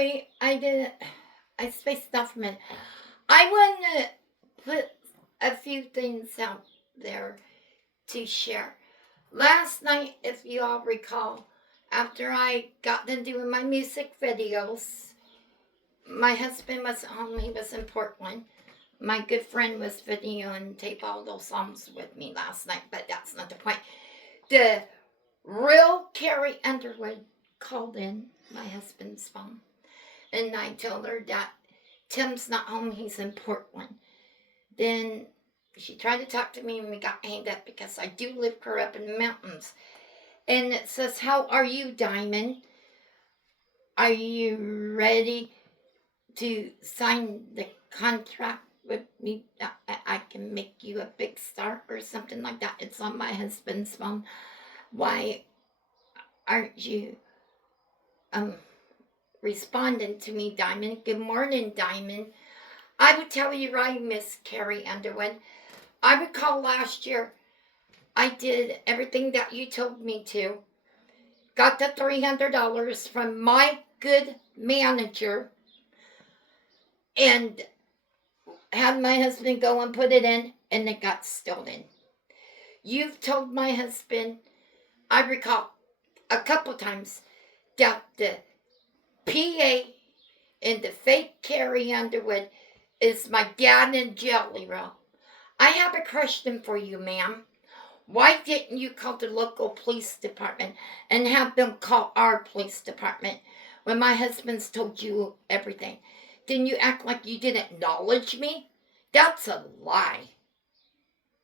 sorry. I spaced off a minute. I want to put a few things out there to share. Last night, if you all recall, after I got done doing my music videos, my husband wasn't home. He was in Portland. My good friend was videoing tape all those songs with me last night, but that's not the point. The real Carrie Underwood called in my husband's phone, and I told her that Tim's not home, he's in Portland. Then she tried to talk to me, and we got hanged up because I do live her up in the mountains. And it says, "How are you, Diamond? Are you ready to sign the contract with me? I can make you a big star," or something like that. It's on my husband's phone. Why aren't you responding to me, Diamond? Good morning, Diamond. I would tell you right, Miss Carrie Underwood. I recall last year I did everything that you told me to. Got the $300 from my good manager and had my husband go and put it in, and it got stolen. You've told my husband, I recall a couple times, that the PA and the fake Carrie Underwood is my dad in Jelly Roll. I have a question for you, ma'am. Why didn't you call the local police department and have them call our police department when my husband's told you everything? Didn't you act like you didn't acknowledge me? That's a lie.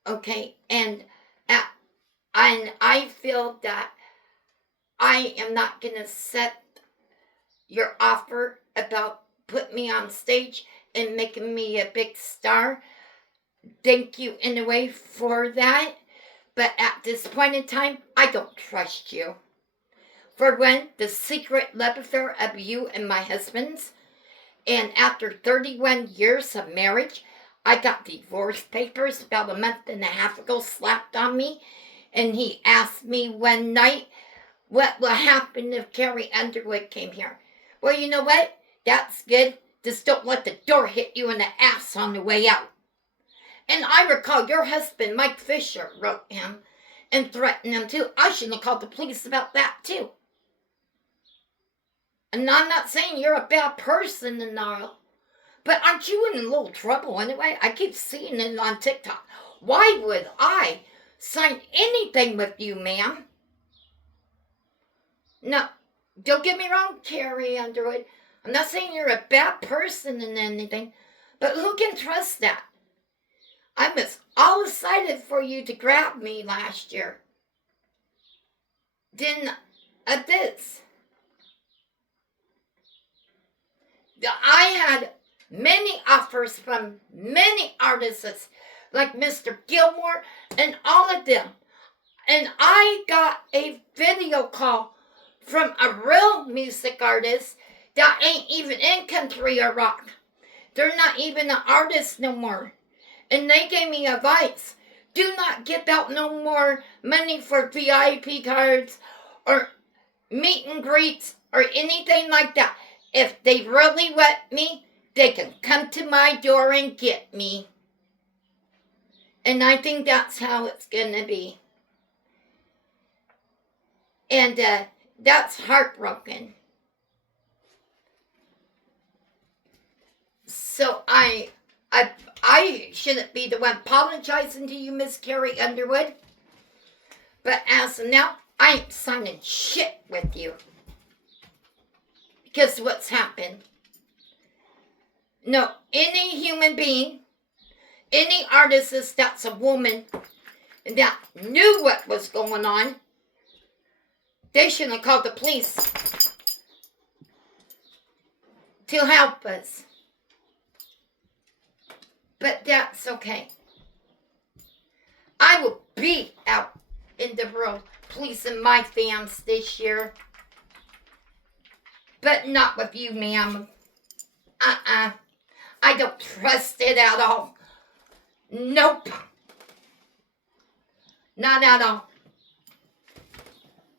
Okay, and I feel that I am not going to accept your offer about putting me on stage and making me a big star. Thank you in a way for that. But at this point in time, I don't trust you. For when the secret love affair of you and my husband's, and after 31 years of marriage, I got divorce papers about a month and a half ago slapped on me, and he asked me one night what will happen if Carrie Underwood came here. Well, you know what? That's good. Just don't let the door hit you in the ass on the way out. And I recall your husband, Mike Fisher, wrote him and threatened him too. I shouldn't have called the police about that too. And I'm not saying you're a bad person and all, but aren't you in a little trouble anyway? I keep seeing it on TikTok. Why would I sign anything with you, ma'am? No, don't get me wrong, Carrie Underwood. I'm not saying you're a bad person and anything, but who can trust that? I was all excited for you to grab me last year. Then this. I had many offers from many artists like Mr. Gilmore and all of them. And I got a video call from a real music artist that ain't even in country or rock. They're not even an artist no more. And they gave me advice. Do not give out no more money for VIP cards or meet and greets or anything like that. If they really want me, they can come to my door and get me. And I think that's how it's going to be. And that's heartbroken. So I shouldn't be the one apologizing to you, Miss Carrie Underwood. But as of now, I ain't signing shit with you. Because what's happened? No, any human being, any artist that's a woman that knew what was going on, they shouldn't have called the police to help us. But that's okay. I will be out in the world policing my fans this year. But not with you, ma'am. I don't trust it at all. Nope. Not at all.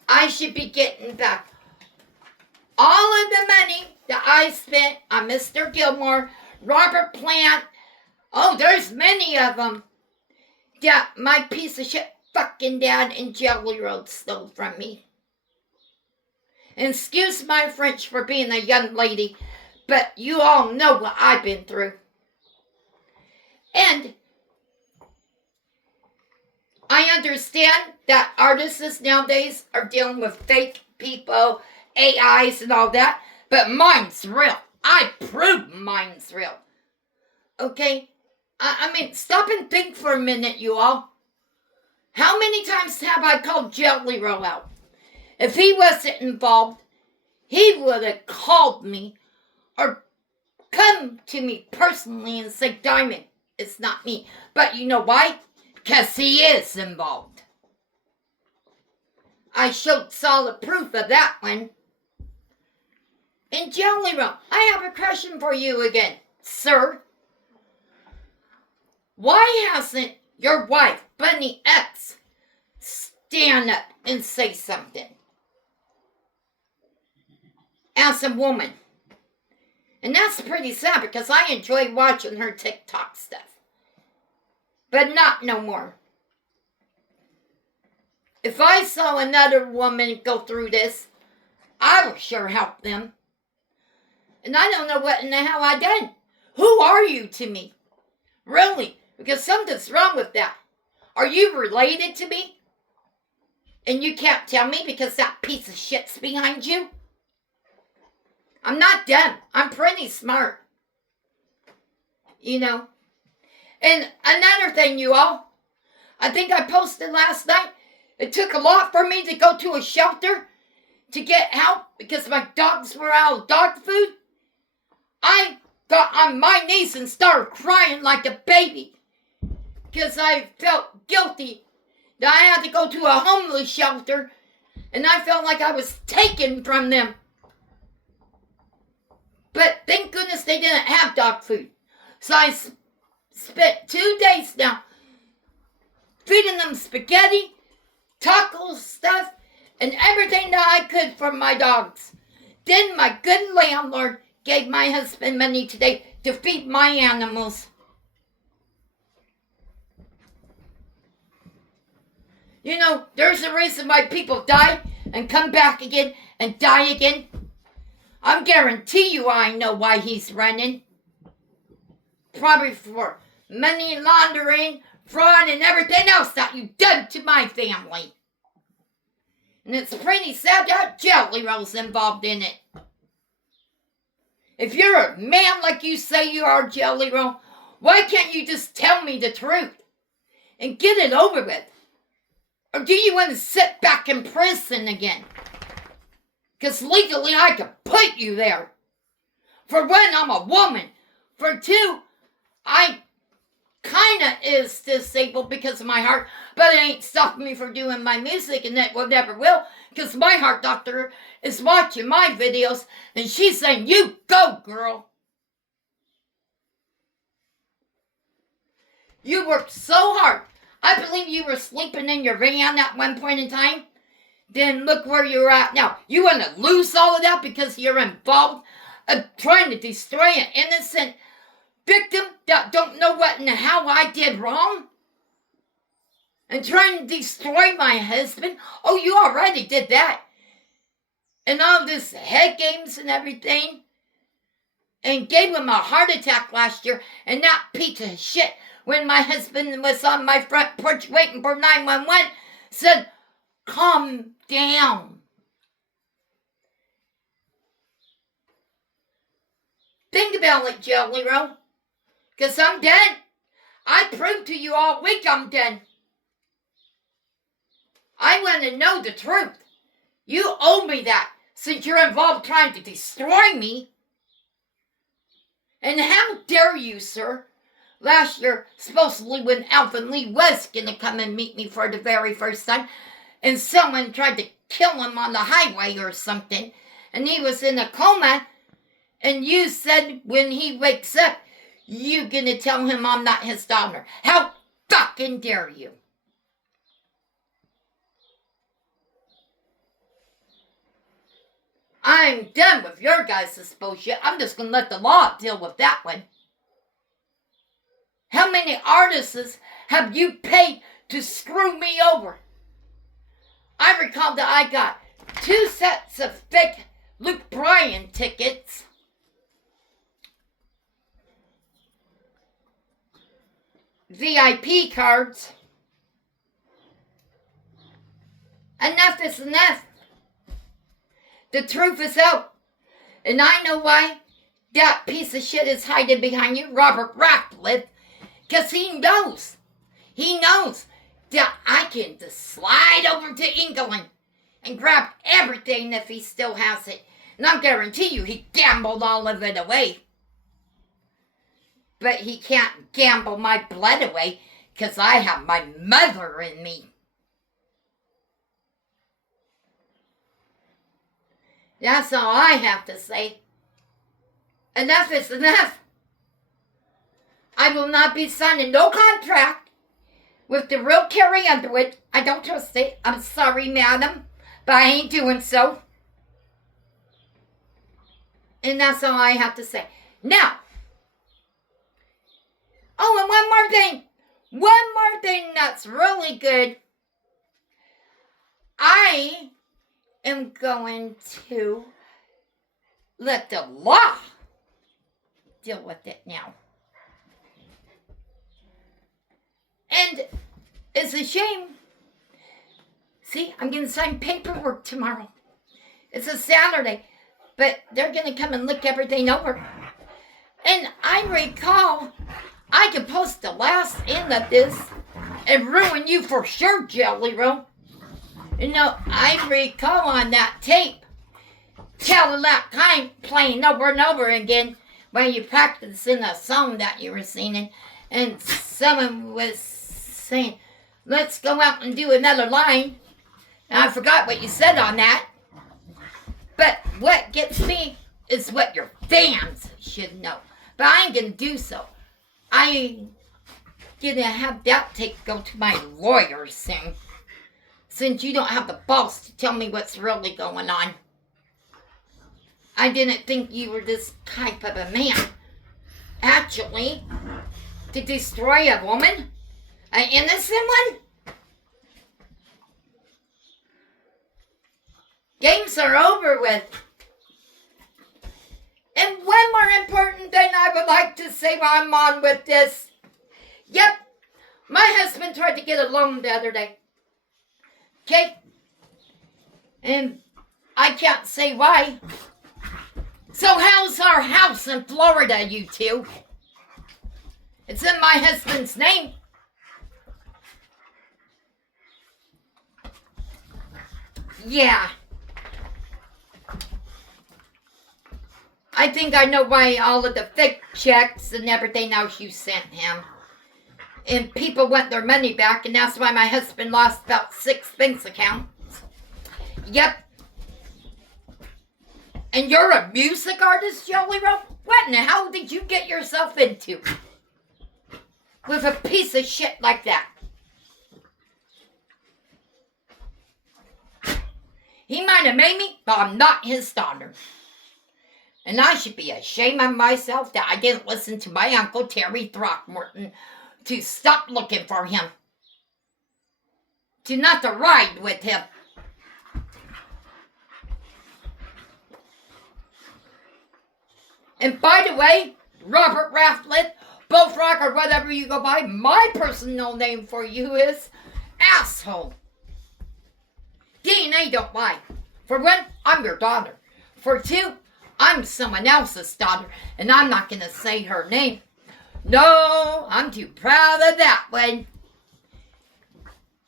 I should be getting back all of the money that I spent on Mr. Gilmore, Robert Plant. Oh, there's many of them that my piece of shit fucking dad in Jelly Roll stole from me. And excuse my French for being a young lady, but you all know what I've been through. And I understand that artists nowadays are dealing with fake people, AIs and all that, but mine's real. I prove mine's real. Okay? I mean, stop and think for a minute, you all. How many times have I called Jelly Roll out? If he wasn't involved, he would have called me or come to me personally and say, Diamond, it's not me. But you know why? Because he is involved. I showed solid proof of that one. And Jelly Roll, I have a question for you again, sir. Why hasn't your wife, Bunny X, stand up and say something? As a woman. And that's pretty sad because I enjoy watching her TikTok stuff. But not no more. If I saw another woman go through this, I would sure help them. And I don't know what in the hell I done. Who are you to me? Really? Because something's wrong with that. Are you related to me? And you can't tell me because that piece of shit's behind you? I'm not dumb. I'm pretty smart. You know. And another thing, you all. I think I posted last night. It took a lot for me to go to a shelter to get help because my dogs were out of dog food. I got on my knees and started crying like a baby because I felt guilty that I had to go to a homeless shelter and I felt like I was taken from them. But thank goodness they didn't have dog food. So I spent 2 days now feeding them spaghetti, tacos, stuff, and everything that I could for my dogs. Then my good landlord gave my husband money today to feed my animals. You know, there's a reason why people die and come back again and die again. I guarantee you I know why he's running. Probably for money laundering, fraud, and everything else that you've done to my family. And it's pretty sad that Jelly Roll's involved in it. If you're a man like you say you are, Jelly Roll, why can't you just tell me the truth and get it over with? Or do you want to sit back in prison again? Because legally I could put you there. For one, I'm a woman. For two, I kind of is disabled because of my heart, but it ain't stopping me from doing my music, and it will never will, because my heart doctor is watching my videos, and she's saying, you go, girl. You worked so hard. I believe you were sleeping in your van at one point in time. Then look where you're at now. You want to lose all of that because you're involved in trying to destroy an innocent victim that don't know what and how I did wrong? And trying to destroy my husband? Oh, you already did that. And all this head games and everything. And gave him a heart attack last year. And that piece of shit, when my husband was on my front porch waiting for 911, said, calm down. Think about it, Jelly Roll. Because I'm done. I proved to you all week I'm done. I want to know the truth. You owe me that since you're involved trying to destroy me. And how dare you, sir? Last year, supposedly when Alvin Lee was going to come and meet me for the very first time, and someone tried to kill him on the highway or something, and he was in a coma, and you said when he wakes up, you gonna tell him I'm not his daughter. How fucking dare you? I'm done with your guys' bullshit. I'm just going to let the law deal with that one. How many artists have you paid to screw me over? I recall that I got 2 sets of fake Luke Bryan tickets. VIP cards. Enough is enough. The truth is out. And I know why that piece of shit is hiding behind you, Robert Ratcliffe. Because he knows that I can just slide over to England and grab everything if he still has it. And I guarantee you he gambled all of it away. But he can't gamble my blood away because I have my mother in me. That's all I have to say. Enough is enough. I will not be signing no contract with the real Carrie Underwood. I don't trust it. I'm sorry, madam, but I ain't doing so. And that's all I have to say. Now, oh, and one more thing. One more thing that's really good. I am going to let the law deal with it now. And it's a shame. See, I'm going to sign paperwork tomorrow. It's a Saturday, but they're going to come and look everything over. And I recall I could post the last end of this and ruin you for sure, Jelly Roll. You know, I recall on that tape telling that kind playing over and over again when you practicing a song that you were singing, and someone was saying, let's go out and do another line. And I forgot what you said on that. But what gets me is what your fans should know. But I ain't going to do so. I'm going to have that tape go to my lawyer soon. Since you don't have the balls to tell me what's really going on. I didn't think you were this type of a man. Actually, to destroy a woman? An innocent one? Games are over with. And one more important thing I would like to say while I'm on with this. Yep, my husband tried to get a loan the other day. Okay? And I can't say why. So how's our house in Florida, you two? It's in my husband's name. Yeah. I think I know why all of the fake checks and everything else you sent him. And people want their money back, and that's why my husband lost about 6 bank accounts. Yep. And you're a music artist, Jelly Roll? What in the hell did you get yourself into? With a piece of shit like that. He might have made me, but I'm not his daughter. And I should be ashamed of myself that I didn't listen to my Uncle Terry Throckmorton to stop looking for him. To not to ride with him. And by the way, Robert Ratcliffe, Bullfrog, or whatever you go by, my personal name for you is asshole. DNA don't lie. For one, I'm your daughter. For two, I'm someone else's daughter, and I'm not going to say her name. No, I'm too proud of that one.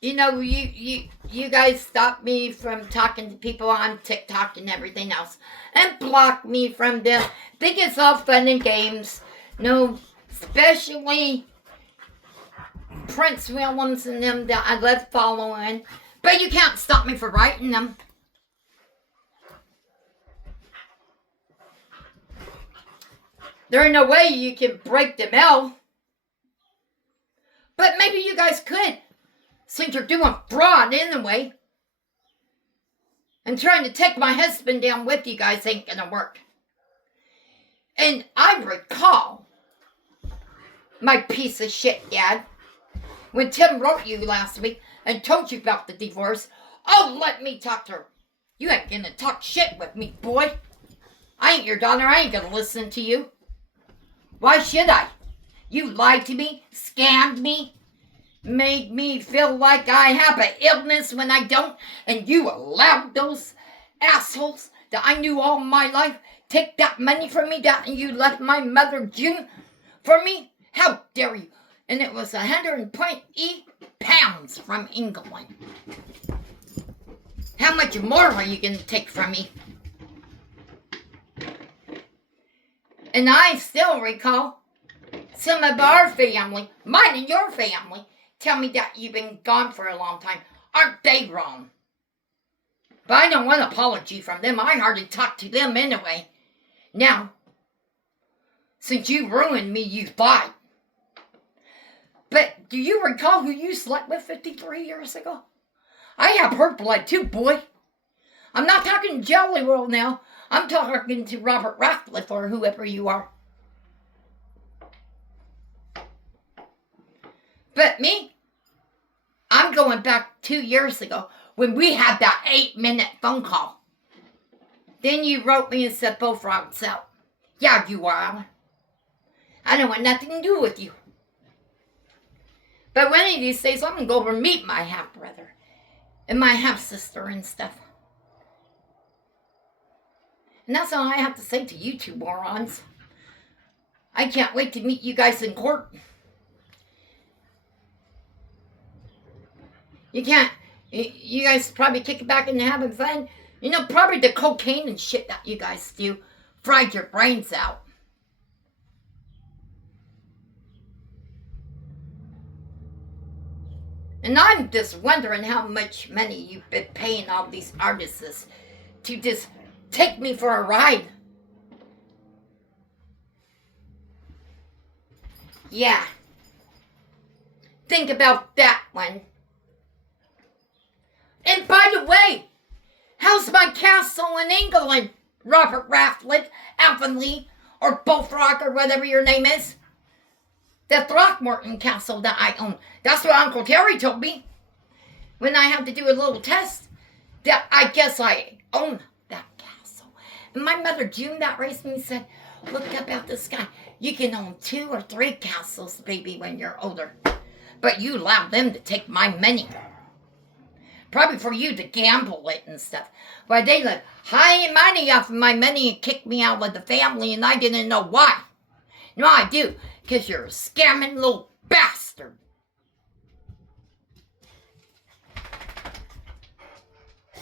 You know, you guys stop me from talking to people on TikTok and everything else, and block me from them. Think it's all fun and games. No, especially Prince Williams and them that I love following. But you can't stop me from writing them. There ain't no way you can break the mail. But maybe you guys could, since you're doing fraud anyway. And trying to take my husband down with you guys ain't gonna work. And I recall my piece of shit dad when Tim wrote you last week and told you about the divorce. Oh, let me talk to her. You ain't gonna talk shit with me, boy. I ain't your daughter. I ain't gonna listen to you. Why should I? You lied to me, scammed me, made me feel like I have an illness when I don't, and you allowed those assholes that I knew all my life take that money from me that you left my mother June for me? How dare you? And it was 120 pounds from England. How much more are you going to take from me? And I still recall some of our family, mine and your family, tell me that you've been gone for a long time. Aren't they wrong? But I don't want an apology from them. I hardly talk to them anyway. Now, since you ruined me, you thought. But do you recall who you slept with 53 years ago? I have her blood too, boy. I'm not talking Jelly Roll now. I'm talking to Robert Ratcliffe or whoever you are. But me, I'm going back 2 years ago when we had that 8-minute phone call. Then you wrote me and said Bullfrog's out. Yeah, you are. I don't want nothing to do with you. But one of these days, I'm going to go over and meet my half-brother and my half-sister and stuff. And that's all I have to say to you two morons. I can't wait to meet you guys in court. You can't. You guys probably kick it back and having fun. You know, probably the cocaine and shit that you guys do fried your brains out. And I'm just wondering how much money you've been paying all these artists to just take me for a ride. Yeah. Think about that one. And by the way, how's my castle in England, Robert Ratcliffe, Avonlea, or Bullfrog, or whatever your name is? The Throckmorton Castle that I own. That's what Uncle Terry told me when I had to do a little test. That I guess I own that castle. And my mother June that raised me said, look up at the sky. You can own 2 or 3 castles, baby, when you're older. But you allowed them to take my money. Probably for you to gamble it and stuff. Why, they let high money off of my money and kicked me out of the family, and I didn't know why. No, I do. Because you're a scamming little bastard.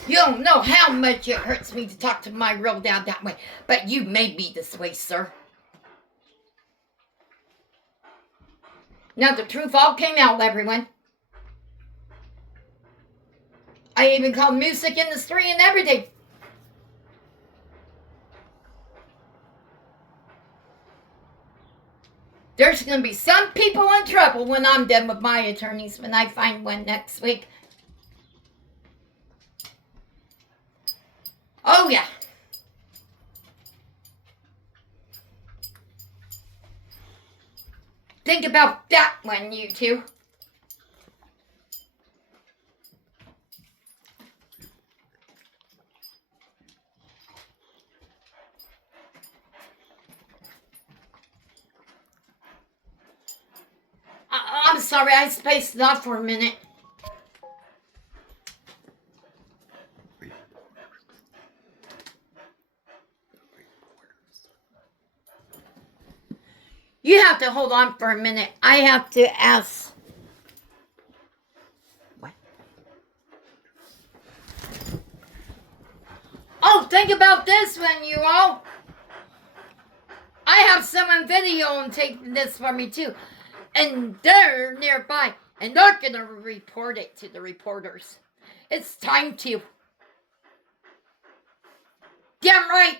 You don't know how much it hurts me to talk to my real dad that way. But you made me this way, sir. Now the truth all came out, everyone. I even called music industry and everything. There's going to be some people in trouble when I'm done with my attorneys, when I find one next week. Oh, yeah. Think about that one, you two. I'm sorry, I spaced it out for a minute. You have to hold on for a minute. I have to ask. What? Oh, think about this one, you all. I have someone video and taking this for me too. And they're nearby. And they're going to report it to the reporters. It's time to. Damn right.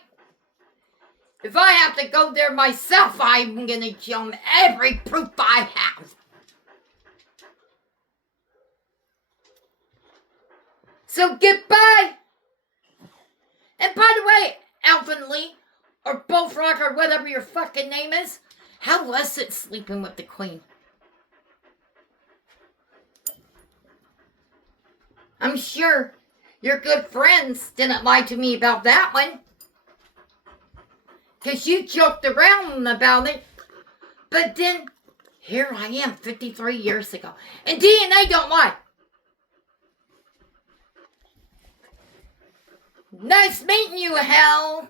If I have to go there myself, I'm going to show them every proof I have. So goodbye, way, Alvin Lee, or Bullfrog, or whatever your fucking name is, how was it sleeping with the Queen? I'm sure your good friends didn't lie to me about that one. Because you joked around about it. But then, here I am 53 years ago. And DNA don't lie. Nice meeting you, Hal.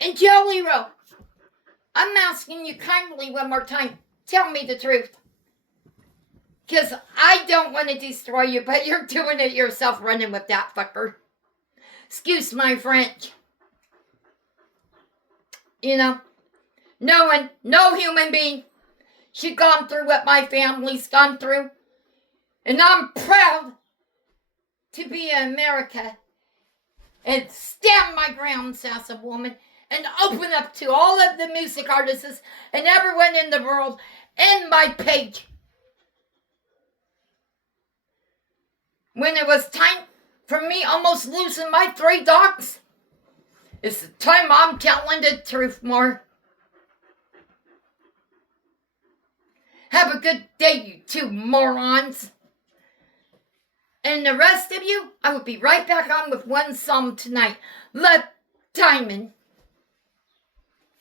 And Jolly Roll, I'm asking you kindly one more time. Tell me the truth. Because I don't want to destroy you, but you're doing it yourself running with that fucker. Excuse my French. You know, no human being should gone through what my family's gone through. And I'm proud to be in America and stand my grounds as a woman and open up to all of the music artists and everyone in the world and my page. When it was time for me almost losing my 3 dogs, it's the time I'm telling the truth more. Have a good day, you 2 morons. And the rest of you, I will be right back on with one song tonight. Love Diamond.